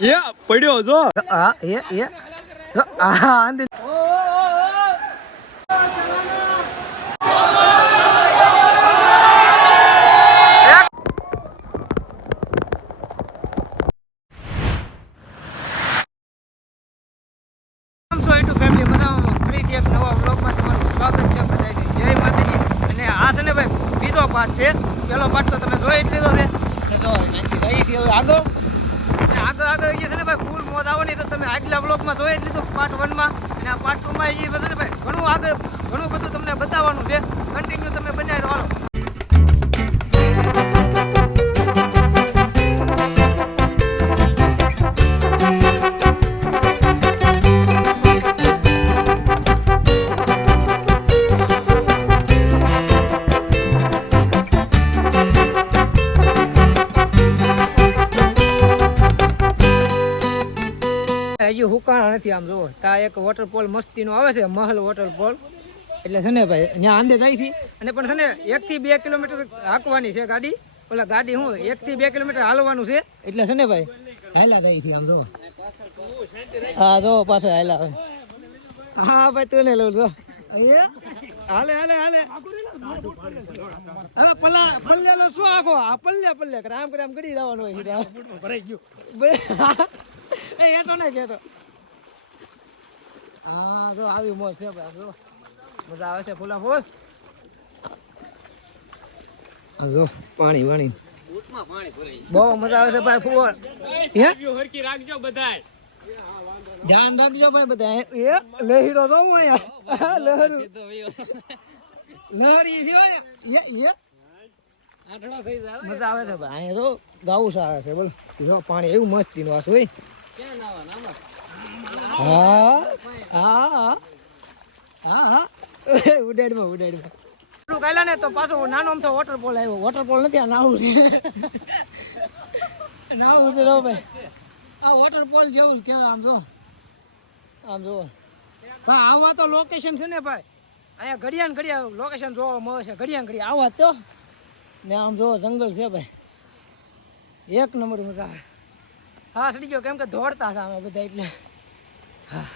એ પડ્યો જો હા એ આંદે બીજો પાર્ટ છે પેલો પાર્ટ તો તમે જોઈ જ લીધો છે જો અહીંથી રહી છે હવે આગળ છે ને ભાઈ ફૂલ મોજ આવવાની તો તમે આગલા બ્લોગમાં જોઈ જ લીધું પાર્ટ 1 માં અને આ પાર્ટ 2 માં એ બધું ને ભાઈ ઘણું બધું તમને બતાવવાનું છે કન્ટિન્યુ તમે બનાવી રહો. હજી હુકાણા નથી આમ જુઓ ત્યાં એક વોટરફોલ મસ્તીનો આવે છે મહલ વોટરફોલ એટલે છે ને ભાઈ ત્યાં આંદે જાય છે અને પણ છે ને 1 થી 2 કિલોમીટર હાંકવાની છે ગાડી ઓલા ગાડી હું 1 થી 2 કિલોમીટર હાલવાનું છે એટલે છે ને ભાઈ હાલા જાય છે આમ જુઓ હા જો પાછળ હાલા હા ભાઈ તું ને લઉં જો અહીંયા હાલે હવે પલ્લેલો શું આખો આ પલ્લે કરે આમ ગડી જવાનું હોય ભરાઈ ગયું એતો ને કેતો હા જો આવી મોજ છે ભાઈ જો મજા આવે છે ફૂલા ફૂલ જો પાણી બહુ મજા આવે છે ભાઈ ફૂલ હરકી રાખજો બધાય ધ્યાન રાખજો ભાઈ બધા એ લહેરો જો અહીંયા લહેરી છે મજા આવે છે ભાઈ અહીંયા તો ગાવું સારા છે બોલ જો પાણી એવું મસ્તીનું આ હોય ઉડાડમાં કાલા ને તો પાછો નાનો અમથો વોટરફોલ આવ્યો વોટરફોલ નથી આ નાવું છે ભાઈ આ વોટરફોલ જેવું કેવાય આમ જો ભાઈ આવા તો લોકેશન છે ને ભાઈ અહીંયા ઘડિયા લોકેશન જોવા મળે છે ઘડિયા આવા તો ને આમ જો જંગલ છે ભાઈ એક નંબર મજા આવે હા સડી ગયો કેમ કે દોડતા હતા અમે બધા એટલે હા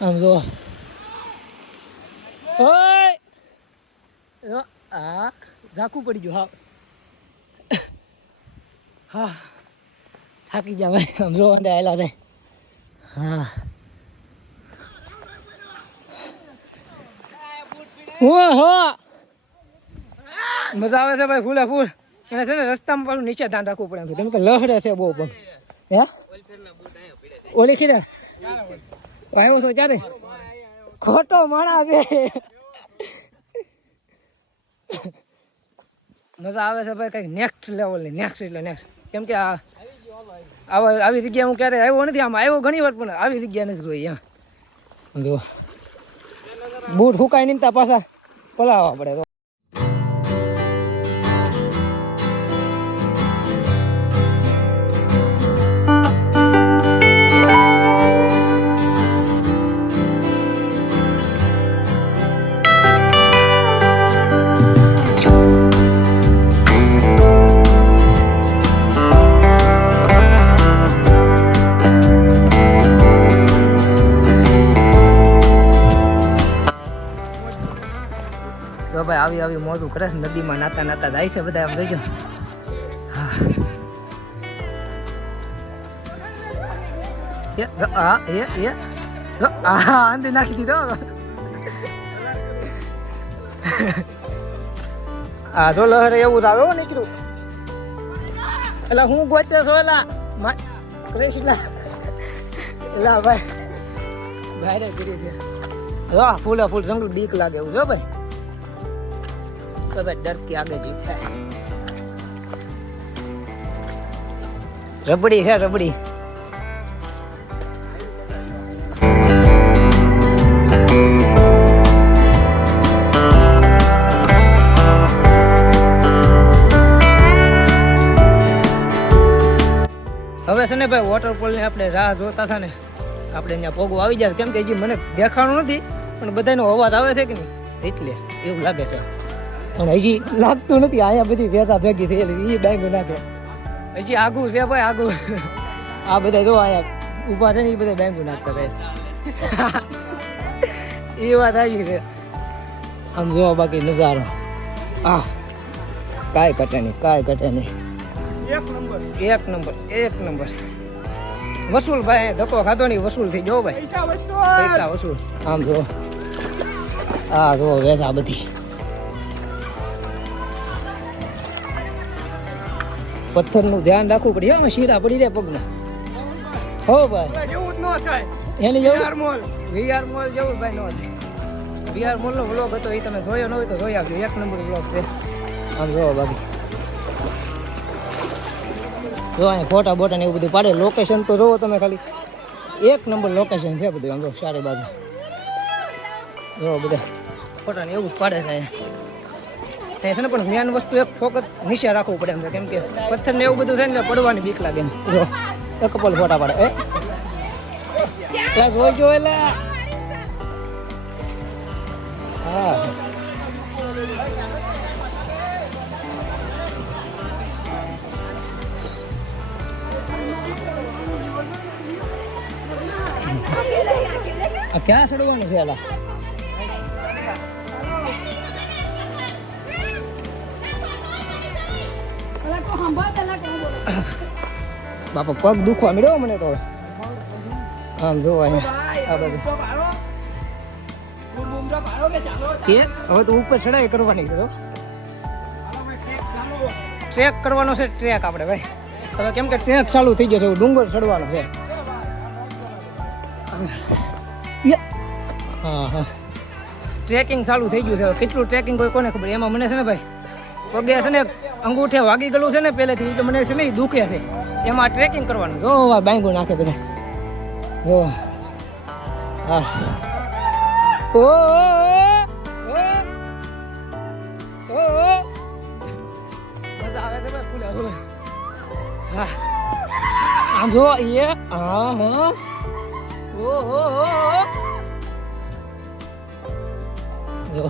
આમ જો હા ઝાકું પડી ગયું હા થાકી ગયા ભાઈ આમ જો અંદર આવેલા છે હા મજા આવે છે ભાઈ ફૂલે ફૂલ અને છે ને રસ્તામાં પાછું નીચે ધ્યાન રાખવું પડે કેમ કે લહરે છે બહુ પણ હે ઓલી ખીરા આવ્યો છો ત્યારે ખોટો માણા છે મજા આવે છે ભાઈ કઈક નેક્સ્ટ લેવલની નેક્સ્ટ કેમ કે આવી જગ્યા હું ક્યારે આવ્યો નથી આમ આવ્યો ઘણી વાર પણ આવી જગ્યા નથી જોઈ અહીંયા જો બૂટ ફૂકાઈ નીકળતા પાછા પલાવવા પડે તો ભાઈ આવી મોજું કરે છે નદીમાં નાતા જાય છે બધા આમ જોઈજો આંધી નાખી દીધો હા જો લહેરે એવું જ આવે નીકળ્યું એટલે હું ગોતે છો એલા ભાઈ ગીરી છે ફૂલે ફૂલ જંગલ બીક લાગે એવું જો ભાઈ तो भाई डर के आगे जीत है रबड़ी है रबड़ी હવે છે ને ભાઈ વોટરફોલ ની આપણે રાહ જોતા હતા ને આપણે અહીંયા પોગો આવી જાય કેમ કે હજી મને દેખાણું નથી પણ બધાનો અવાજ આવે છે કે નહીં એટલે એવું લાગે છે પણ હજી લાગતું નથી અહીંયા બધી ભેસા ભેગી થયેલી એ ડાંગું નાખે હજી આગું છે ભાઈ આગું આ બધા જો આયા ઊભા છે ને એ બધા બેંગુ નાખતા હતા એ વાત આવી છે આમ જોવા બાકી નજારો કાંઈ ઘટે નહીં એક નંબર વસૂલ ભાઈ ધક્કો ખાધો નહીં વસૂલ થઈ જો ભાઈ પૈસા વસૂલ આમ જો જો વેચા બધી પથ્થરનું ધ્યાન રાખવું પડે એમાં શીરા પડી જાય પગમાં હો ભાઈ જેવું જ ન થાય એની જેવું વીઆર મોલ જેવું ભાઈ ન થાય વીઆર મોલનો વ્લોગ હતો એ તમે જોયો ન હોય તો જોઈ આવજો એક નંબર વ્લોગ છે આમ જોવો બાકી જો અહીંયા ફોટા બોટા ને એવું બધું પાડે લોકેશન તો જોવો તમે ખાલી એક નંબર લોકેશન છે બધું આમ જો ચારે બાજુ જો બધા ફોટા ને એવું પાડે છે છે ને પણ મેન વસ્તુ એક ફોકસ નીચે રાખવું પડે એમ છે કેમ કે પથ્થર ને એવું બધું છે ને પડવાની બીક લાગે એમ જો એક કપલ ફોટા પાડે જોઈજો એટલે હા ક્યાં ચડવાનું છે એલા બાપા પગ દુખવા મળ્યો મને તો આમ જો અહીંયા આ બાજુ હવે તો ઉપર ચડાઈ કરવાની છે તો ટ્રેક કરવાનો છે ટ્રેક આપણે ભાઈ હવે કેમ કે ટ્રેક ચાલુ થઈ ગયો છે ડુંગર ચડવાનો છે હા ટ્રેકિંગ ચાલુ થઈ ગયું છે કેટલું ટ્રેકિંગ કોઈ કોને ખબર એમાં મને છે ને ભાઈ પગે છે ને અંગૂઠે વાગી ગયેલું છે ને પહેલેથી એટલે મને છે ને દુખે છે એમાં ટ્રેકિંગ કરવાનું જો બાંગો નાખે બધા જો હા મજા આવે છે ભાઈ ફૂલે હા આમ જો એ હા જો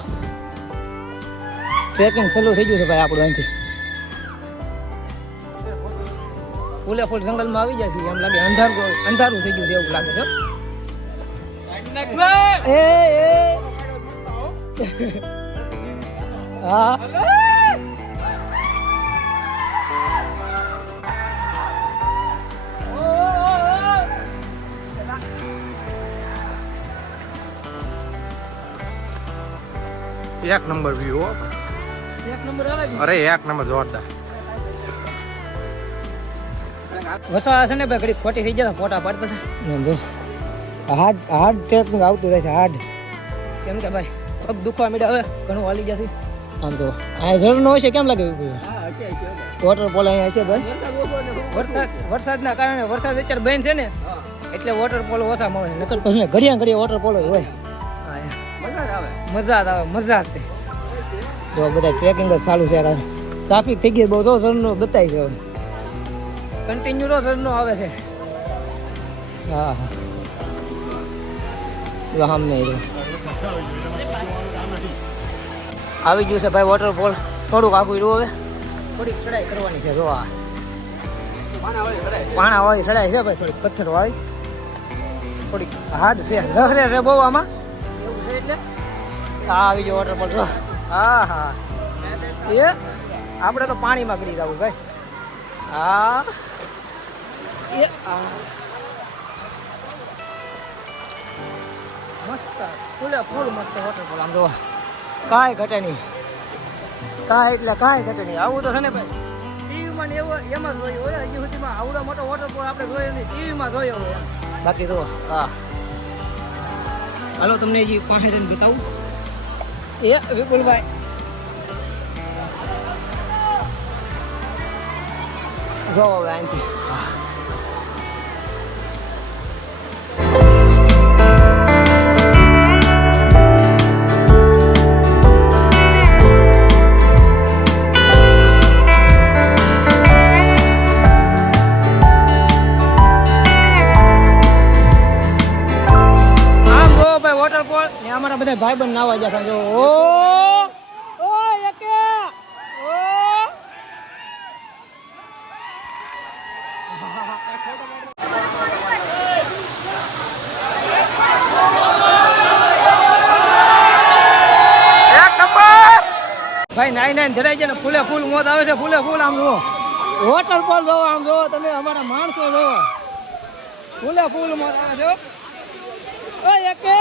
ટ્રેકિંગ ચાલુ થઈ ગયું છે ભાઈ આપણું અહીંથી ફૂલે ફૂલ જંગલમાં આવી જાય છે એમ લાગે અંધારું થઈ ગયું છે એવું લાગે છે હા એક નંબર વ્યૂ હો એક નંબર આવે અરે એક નંબર જોરદાર વસવા છે ને ભાઈ ઘડી ખોટી થઈ જતા ફોટા પાડતા હતા જો હાર્ડ ટ્રેકિંગ આવતું રહે છે હાર્ડ કેમ કે ભાઈ પગ દુખવા માંડ્યા હવે ઘણું હાલી જશે આમ તો આ ઝરણો હશે કેમ લાગે વોટરફોલ અહીંયા છે ભાઈ વરસાદના કારણે વરસાદ અત્યારે બંધ છે ને એટલે વોટરફોલ ઓછા મળે નકર કશું ને ઘડિયા વોટરફોલ જ હોય મજા આવે જો બધા ટ્રેકિંગ જ ચાલુ છે ટ્રાફિક થઈ ગઈ બહુ તો ઝરણો બતાવી છે હવે કન્ટિન્યુ નો ઝરણો આવે છે હા સામે આવી ગયું છે ભાઈ વોટરફોલ થોડુંક આગળ રહ્યું હવે થોડીક ચડાઈ કરવાની છે જો આ પાણા વાળી ચડાઈ છે ભાઈ થોડીક પથ્થર વાળી થોડીક હાર્ડ છે લહરે છે બહુ આમાં એવું છે એટલે આવી ગયો વોટરફોલ જો હા એ આપણે તો પાણીમાં ગળી જવું ભાઈ હા એ મસ્ત ફૂલે ફૂલ મસ્ત વોટરફોલ આમ જોવા કાંઈ ઘટે નહીં કાંઈ ઘટે નહીં આવું તો છે ને ભાઈ ટીવીમાં ને એવું એમાં જ જોયું હોય હજી સુધીમાં આવડો મોટો વોટરફોલ આપણે જોયો નહીં ટીવીમાં જોયો હોય બાકી તો હા હાલો તમને હજી પાસે જઈને બતાવું એ વિપુલભાઈ જો હવે અહીંથી વોટરફોલ ને અમારા બધા ભાઈબંધ નાવા જતા જો ભાઈ નાઈ નાઈ ધરાઈ જાય ને ફૂલે ફૂલ મોત આવે છે ફૂલે ફૂલ આમ જુઓ વોટરફોલ જોવો આમ જોવો તમે અમારા માણસો જોવો ફૂલે ફૂલ મોત આવે છે ઓય એકે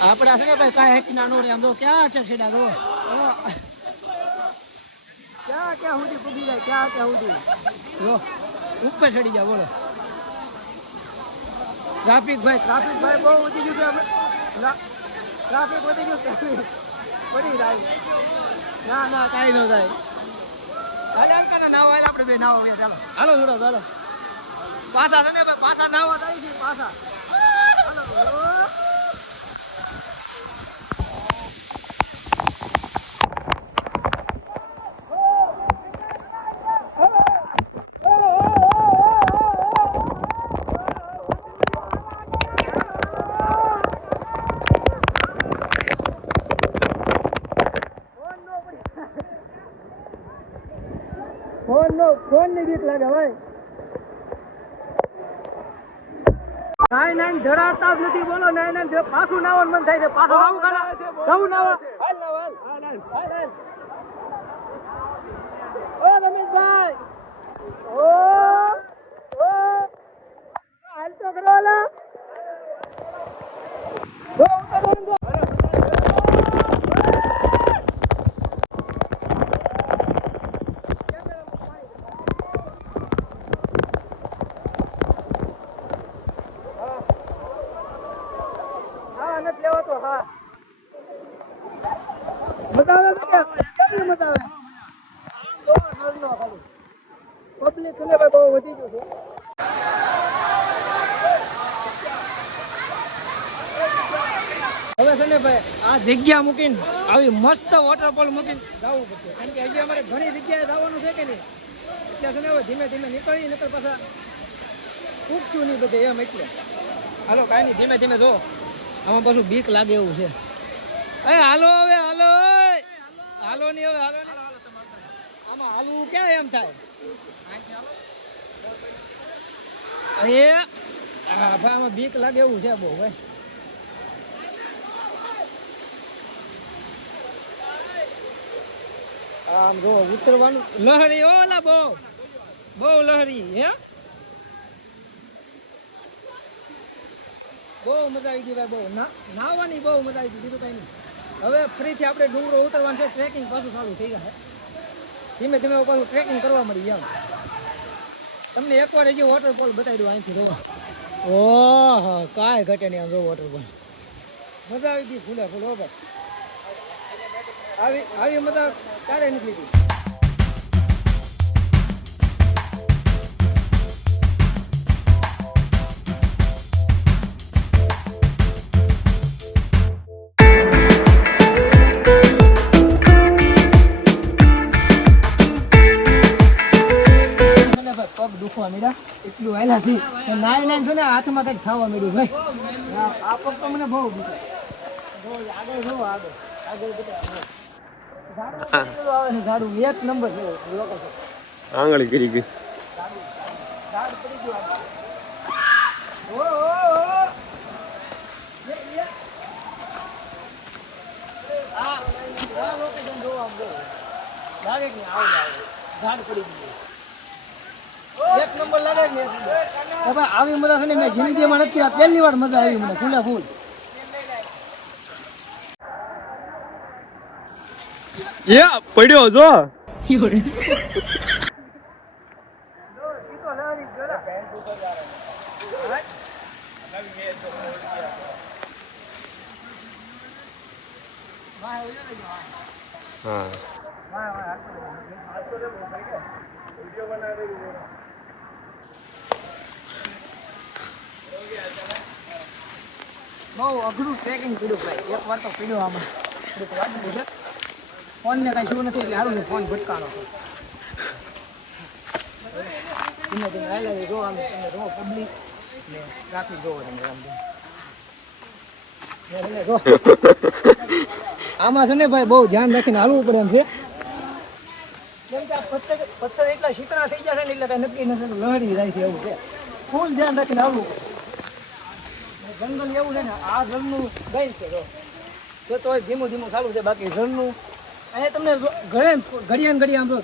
આપડા છે ને ભાઈ કાંઈ હેકી ના નો રે આમ તો ક્યાં છે સીડા જો ક્યાં સુધી પૂગી જાય ક્યાં સુધી જો ઉપર ચડી જાય બોલો ટ્રાફિક ભાઈ બહુ વધી ગયું છે આપણે ટ્રાફિક વધી ગયું પડી જાય ના કાંઈ ન થાય નાવા આપણે બે નાવા ચાલો હાલો જોડો ચાલો પાછા છે ને ભાઈ પાછા નાવા થાય છે પાછા ફોન ની બીક લાગે ભાઈ નાઈ ધરાવતા જ નથી બોલો નાઈ પાછું નાવાનું મન થાય છે પાછું આવું કરે જવું નાવા ઓ રમેશભાઈ ઓ હાલ તો કરો લા પબ્લિક છે બહુ વધી ગયું છે હવે છે ને ભાઈ આ જગ્યા મૂકીને આવી મસ્ત વોટરફોલ મૂકીને જવું પડશે કારણ કે હજી અમારે ઘણી જગ્યાએ જવાનું છે કે નહીં એટલે છે ને હવે ધીમે ધીમે નીકળી નકર પાછા ઉગશું નહીં બધે એમ એટલે હાલો કાંઈ નહીં ધીમે ધીમે જો આમાં પાછું બીક લાગે એવું છે એ હાલો હવે હાલો હાલો નહીં હવે હાલો આમાં હાલવું ક્યાં એમ થાય અરે ભાઈ આમાં બીક લાગે એવું છે બહુ ભાઈ આમ જો ઉતરવાનું લહરી ઓલા બહુ લહરી હે બહુ મજા આવી ગઈ ભાઈ બહુ નાવાની બહુ મજા આવી ગઈ બીજું કઈ નહીં હવે ફરીથી આપણે ડુંગરો ઉતરવાનું છે ટ્રેકિંગ પાછું ચાલુ થઈ ગયા ધીમે ધીમે પાછું ટ્રેકિંગ કરવા મળી ગયા તમને એકવાર હજી વોટરફોલ બતાવી દઉં અહીંથી જોવા ઓહો કાંઈ ઘટે નહીં આમ જો વોટરફોલ મજા આવી ગઈ ફૂલે ફૂલ હો ભાઈ આવી મજા ક્યારે નથી લીધી પગ દુખવા મળ્યા એટલું આયલા છે નાઈ છો ને હાથમાં કંઈક ખાવા મળ્યું ભાઈ આ પગ તો મને બહુ દુખે આગળ જો આગળ ઝાડું એક નંબર છે લોકો આંગળી કરી ગઈ ઝાડ પડી ગયું લોકેશન જોવા આમ જો લાગે કે ઝાડ પડી ગયું એક નંબર લાગે ને હવે આવી મજા છે ને મેં જિંદગીમાં નથી આ પહેલી વાર મજા આવી મને ફૂલે ફૂલ યા પડ્યો જો હા બહુ અઘરું ટ્રેકિંગ પીડ્યું ભાઈ એક વાર તો પીડ્યું આમાં ફોનને કાંઈ શું નથી એટલે સારું છે ફોન ભટકાણો હતો ધીમે ધીમે હાલે જો આમ તમે જો પબ્લિક ને ટ્રાફિક જોવો તમે આમ જો આમાં છે ને ભાઈ બહુ ધ્યાન રાખીને હાલવું પડે એમ છે કેમ કે આ પથ્થર એટલા શીતળા થઈ જશે ને એટલે કાંઈ નક્કી નથી લહરી જાય છે એવું છે ફૂલ ધ્યાન રાખીને હાલવું જંગલ એવું છે ને આ જળનું ગઈ છે જો તો ધીમું ધીમું ચાલુ છે બાકી જળનું અહીંયા તમને ઘડિયા આમ જો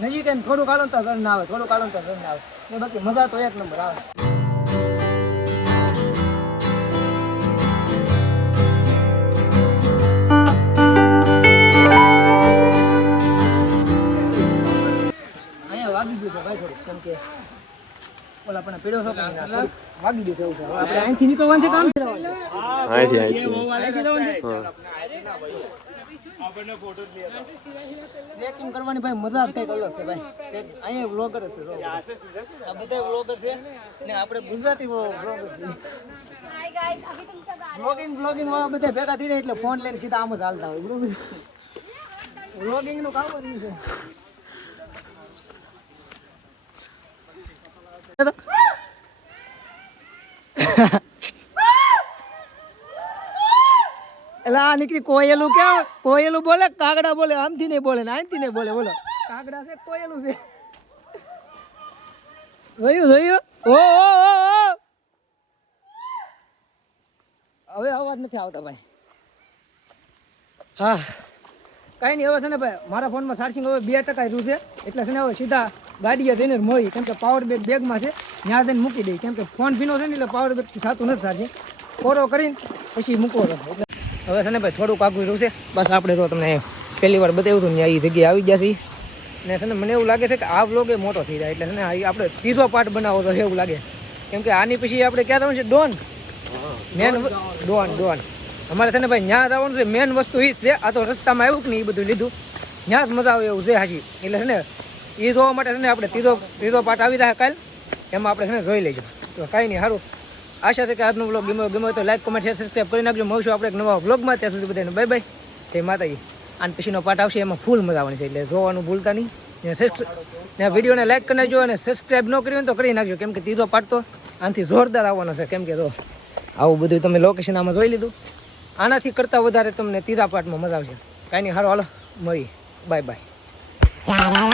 નજીક એમ થોડું કાઢો તો જળ ના આવે થોડું કાઢો તો જળ ના આવે ને બાકી મજા તો એક નંબર આવે અહીંયા વાગી ગયું છે ભાઈ થોડું કેમ કે ઓલા પણ પીડો છો વાગી ગયું છે એવું છે આપણે અહીંથી નીકળવાનું છે કામ અહીંથી ટ્રેકિંગ કરવાની ભાઈ મજા જ કંઈક અલગ છે ભાઈ અહીંયા વ્લોગર છે આ બધા વ્લોગર છે ને આપણે ગુજરાતી વ્લોગર છે વ્લોગિંગ વાળા બધા ભેગા થઈ જાય એટલે ફોન લઈને સીધા આમ જ હાલતા હોય બરોબર વ્લોગિંગ નું કામ જ છે એટલે આ નીકળી કોયેલું ક્યાં કોયેલું બોલે કાગડા બોલે આમથી નહીં બોલે ને આમથી નહીં બોલે બોલો કાગડા છે કોયેલું છે જોયું ઓ હવે અવાજ નથી આવતા ભાઈ હા કાંઈ નહીં હવે છે ને ભાઈ મારા ફોનમાં ચાર્જિંગ હવે 2% રહ્યું છે એટલે છે ને હવે સીધા ગાડીએ જઈને મળી કેમ કે પાવર બેગ બેગમાં છે ત્યાં જઈને મૂકી દઈ કેમ કે ફોન ભીનો છે ને એટલે પાવર બેગ થતું નથી ચાર્જિંગ કોરો કરીને પછી મૂકવો હતો એટલે હવે છે ને ભાઈ થોડુંક આગળ રહ્યું છે બસ આપણે તો તમને પહેલી વાર બતાવ્યું હતું ને એ જગ્યાએ આવી જશે ને છે ને મને એવું લાગે છે કે આ વ્લોગ એ મોટો થઈ જાય એટલે છે ને આપણે ત્રીજો પાર્ટ બનાવો તો એવું લાગે કેમ કે આની પછી આપણે ક્યાં જવાનું છે ડોન મેન ડોન અમારે છે ને ભાઈ ત્યાં જવાનું છે મેન વસ્તુ એ જ છે આ તો રસ્તામાં આવ્યું કે ને એ બધું લીધું ત્યાં જ મજા આવે એવું છે હાજી એટલે છે ને એ જોવા માટે છે ને આપણે ત્રીજો પાર્ટ આવી જાય કાલ એમાં આપણે છે ને જોઈ લઈશું તો કાંઈ નહીં સારું આશા છે કે આજનો વ્લોગ ગમ્યો તો લાઈક કોમેન્ટ શેર સબસ્ક્રાઈબ કરી નાખજો મળશું આપણે એક નવા વ્લોગમાં ત્યાં સુધી બધાને બાય બાય જય માતાજી અને પછીનો પાર્ટ આવશે એમાં ફૂલ મજા આવવાની છે એટલે જોવાનું ભૂલતા નહીં ને વિડીયોને લાઈક કરી નાખજો અને સબસ્ક્રાઈબ ન કર્યું તો કરી નાખજો કેમ કે ત્રીજો પાર્ટ તો આનાથી જોરદાર આવવાનો છે કેમ કે તો આવું બધું તમે લોકેશન આમાં જોઈ લીધું આનાથી કરતાં વધારે તમને ત્રીજા પાર્ટમાં મજા આવશે કાંઈ નહીં સારું હાલો મળી બાય બાય